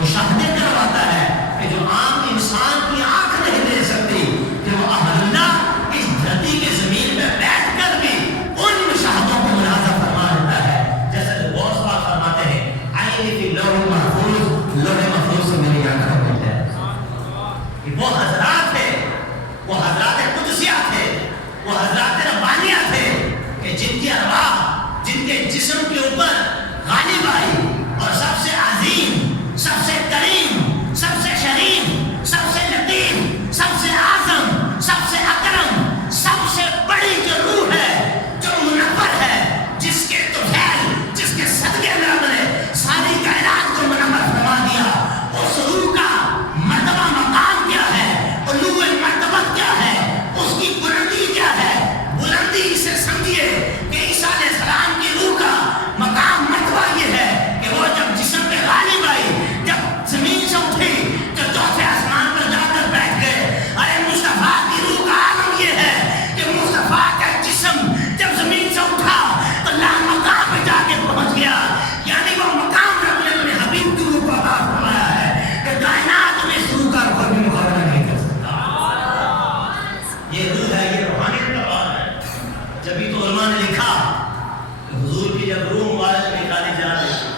مشاہدے کرواتا ہے کہ جو عام انسان کی آنکھ نہیں دے سکتی، کہ وہ اہل اللہ اس دھرتی کے زمین میں بیٹھ کر بھی ان مشاہدوں کو ملاحظہ فرما دیتا ہے، جیسا کہ غوث پاک فرماتے ہیں عینی فی لوح محفوظ، لوح محفوظ سے میری آنکھ میں ہے۔ کہ وہ حضرات تھے، وہ حضرات قدسیہ تھے، وہ حضرات ربانیہ تھے کہ جن کی ارواح جن کے جسم کے اوپر غالب آئی، اور سب سے عظیم، سب سے کریم، سب سے شریف، سب سے لطیف، سب سے اعظم، سب سے اکرم، سب سے بڑی جو روح ہے، جو منور ہے، جس کے طفیل، جس کے صدقے میں رب نے ساری کائنات کو منور فرما دیا، اس روح کا مرتبہ مقام کیا ہے، علو مرتبہ کیا ہے، اس کی بلندی کیا ہے؟ بلندی سے سمجھیے کہ عیسیٰ علیہ السلام کی روح کا مقام مرتبہ یہ ہے کہ وہ جب جسم پہ غالب آئی، جب زمین سے اٹھی تو چوتھے آسمان پر جا کر بیٹھ گئے۔ ارے مصطفیٰ کی روح کا عالم یہ ہے کہ مصطفیٰ کا جسم جب زمین سے اٹھا تو لامقام پہ جا کے پہنچ گیا، یعنی وہ مقام رب نے اپنے حبیب کی روح کو عطا فرمایا ہے کہ کائنات میں اس روح کا کوئی بھی مقابلہ نہیں کر سکتا۔ یہ روح ہے، یہ روحانیت کا بات ہے۔ جبھی تو علماء نے لکھا کہ حضور کی جب روح مبارک نکالی جا رہی تھی،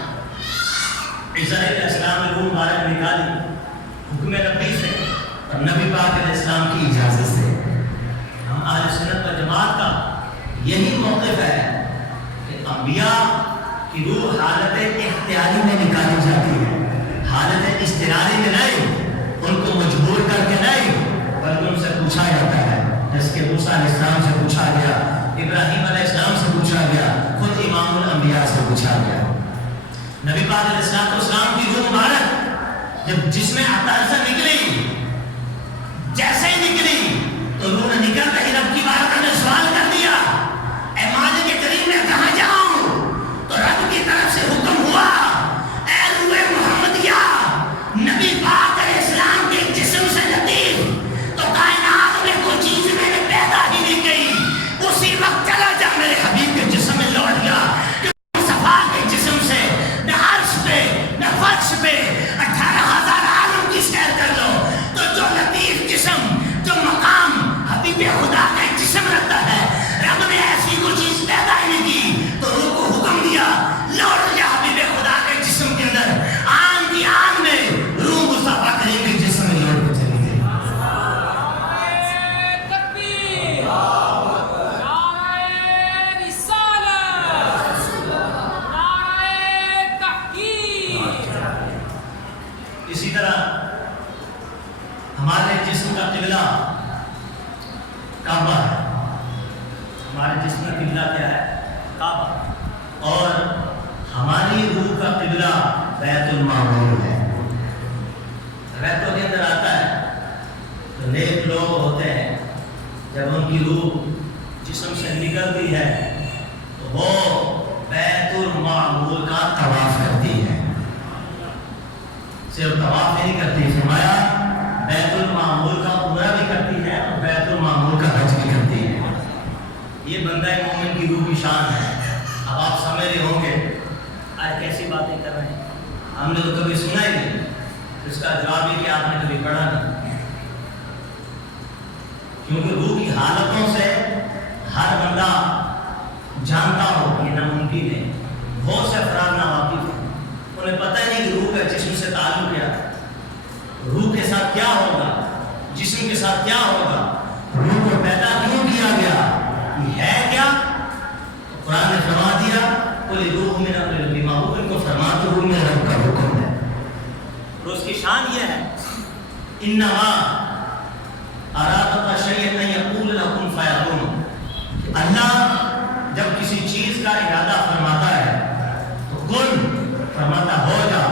عیسیٰ علیہ السلام نے روح مبارک نکالی حکم ربی سے اور نبی پاک علیہ السلام کی اجازت سے۔ ہم اہل سنت و جماعت کا یہی موقف ہے کہ انبیاء کی روح حالت اختیاری میں نکالی جاتی ہے، حالت اضطراری میں نہیں، ان کو مجبور کر کے نہیں، بلکہ ان سے پوچھا جاتا ہے، جس کے موسیٰ علیہ السلام سے پوچھا گیا، ابراہیم علیہ السلام سے پوچھا گیا، خود امام الانبیاء سے پوچھا گیا۔ نبی پاک علیہ السلام کی روح مبارک جب جس میں عطار سے نکلی، جیسے ہی نکلی تو روح نے نکل کر رب کی بارگاہ میں سوال کر دیا، اے مالک کریم میں کہاں جاؤں؟ تو رب کی طرف سے حکم ہوا، اے روح محمدیہ، نبی پاک علیہ السلام کے جسم سے لطیف تو کائنات میں کوئی چیز میں نے پیدا ہی نہیں کی، اسی وقت چلا جا میرے حبیب کے جسم میں لوٹ گیا، کہ صفا کے جسم سے نہ عرش پہ نہ فرش پہ 18,000 عالم کی سیر کر لو تو جو لطیف جسم، جو مقام حبیب خدا کا جسم رکھتا ہے، رب نے ایسی کوئی چیز پیدا ہی نہیں کی، تو روح کو حکم دیا لوٹ جا حبیب خدا کے جسم کے اندر، آن کی آن میں روح مصطفیٰ کریم کے جسم میں لوٹ کے چلی گئی۔ اسی طرح ہمارے جسم کا قبلہ کعبہ ہے، ہمارے جسم کا قبلہ کیا ہے؟ کعبہ، اور ہماری روح کا قبلہ بیت المعمور ہے۔ بیتوں کے اندر آتا ہے تو نیک لوگ ہوتے ہیں، جب ان کی روح جسم سے نکلتی ہے تو وہ بیت المعمور کا طواف کرتی ہے، صرف طواف نہیں کرتی، فرمایا بیت المعمور کا عمرہ بھی کرتی ہے اور بیت المعمور کا حج بھی کرتی ہے۔ یہ بندہ مومن کی روح کی شان ہے۔ اب آپ سمجھ رہے ہوں گے آج کیسی باتیں کر رہے ہیں، ہم نے تو کبھی سنا ہی نہیں، اس کا جواب یہ کہ آپ نے کبھی پڑھا نہیں، کیونکہ روح کی حالتوں سے ہر بندہ جانتا ہو یہ ناممکن ہے۔ بہت سے افراد ناواقف ہیں، انہیں پتہ ہی نہیں کہ روح کا جسم سے تعلق کیا ہے، روح کے ساتھ کیا ہوگا، جسم کے ساتھ کیا ہوگا، روح کو پیدا کیوں کیا گیا، یہ ہے کیا؟ تو قرآن نے فرما دیا قل روح من امر ربی ما هو، ان کو فرما دو روح میرے رب کا حکم ہے۔ اور اس کی شان یہ ہے انما اراد شیئا ان یقول له کن فیکون، اللہ جب کسی چیز کا ارادہ فرماتا ہے تو کن فرماتا ہو جا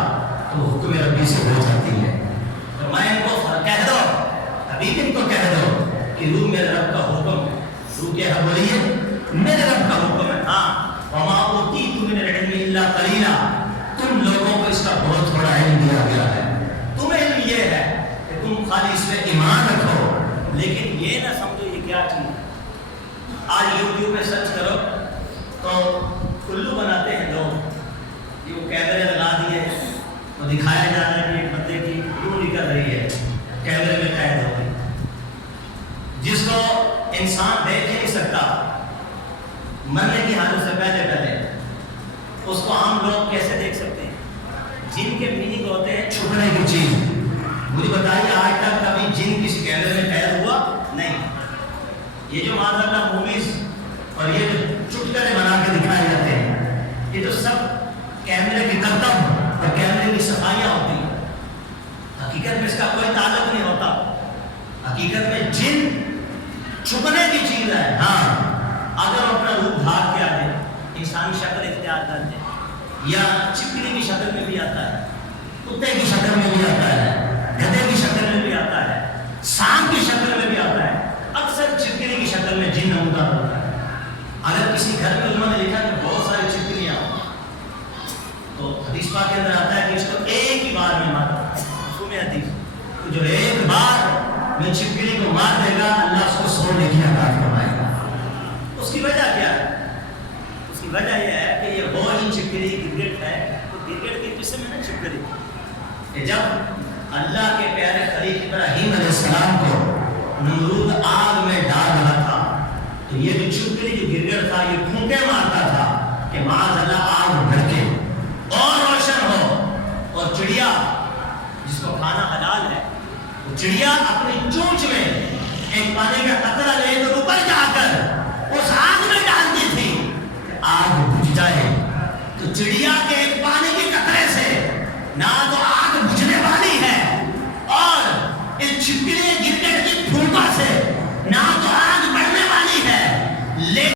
تو حکم ربی سے ہو جاتی ہے۔ تو میں ان کو کہہ دو، حبیب ان کو کہہ دو کہ روح میرے رب کا حکم ہے، روح کیا ہے بولیے؟ میرے رب کا حکم ہے۔ ہاں وما اوتیتم من العلم الا قلیلا، تم لوگوں کو اس کا بہت تھوڑا علم دیا گیا ہے، تمہیں علم یہ ہے کہ تم خالی اس میں ایمان رکھو، لیکن یہ نہ سمجھو یہ کیا چیز ہے۔ آج یوٹیوب پہ سرچ کرو تو الو بناتے ہیں لوگ، یہ وہ کیمرے لگا دیے ہیں، وہ دکھایا جا رہا ہے کہ ایک بندے کی روح نکل رہی ہے، کیمرے میں قید ہو گئی، جس کو انسان دیکھ ہی نہیں سکتا، مرنے کی حالت سے پہلے اس کو عام لوگ کیسے دیکھ سکتے ہیں؟ جن کے میننگ ہوتے ہیں چھپنے کی چیز۔ مجھے بتائیے آج تک کبھی جن کسی کیمرے میں قید ہوا؟ نہیں۔ یہ جو معاذ اللہ موویز اور یہ جو چٹکلے بنا کے دکھائے جاتے ہیں، یہ تو سب کیمرے کی کرتب اور کیمرے کی صفائیاں ہوتی ہیں، حقیقت میں اس کا کوئی تعلق نہیں ہوتا۔ حقیقت میں جن چھپنے کی چیز ہے۔ ہاں، اگر وہ اپنا روپ دھار کے آ جائے، انسانی شکل اختیار کر دے، یا چپکلی کی شکل میں بھی آتا ہے، کتے کی شکل میں بھی آتا ہے، گدھے کی شکل میں بھی آتا ہے، سانپ کی شکل میں بھی آتا ہے، اکثر چپکلی کی شکل میں جن نمودار ہوتا ہے۔ اگر کسی گھر میں انہوں نے لکھا کہ بہت ساری چپکلیاں ہوں، تو حدیث پاک کے اندر آتا ہے کہ اس کو ایک ہی بار میں مارا، مفہوم حدیث، جو ایک بار میں چپکلی کو مار دے گا، اللہ اس کو 100 نیکی عطا فرمائے گا۔ اس کی وجہ کیا ہے؟ اس کی وجہ یہ ہے کہ یہ وہی چپکلی گرگٹ ہے، تو گرگٹ کی قسم ہے نا چپکلی، کہ جب اللہ کے پیارے خلیل ابراہیم علیہ السلام کو نمرود آگ میں ڈال رہا تھا، تو یہ جو چپکلی جو گرگٹ تھا یہ پھونکے مارتا تھا کہ معاذ اللہ آگ بھڑکے اور روشن ہو، اور چڑیا جس کو کھانا حلال ہے، وہ چڑیا اپنی چونچ میں ایک پانی کا قطرہ لے کر اوپر جا کر اس آگ میں ڈالتی تھی کہ آگ بجھ جائے۔ تو چڑیا کے ایک پانی کے قطرے سے نہ تو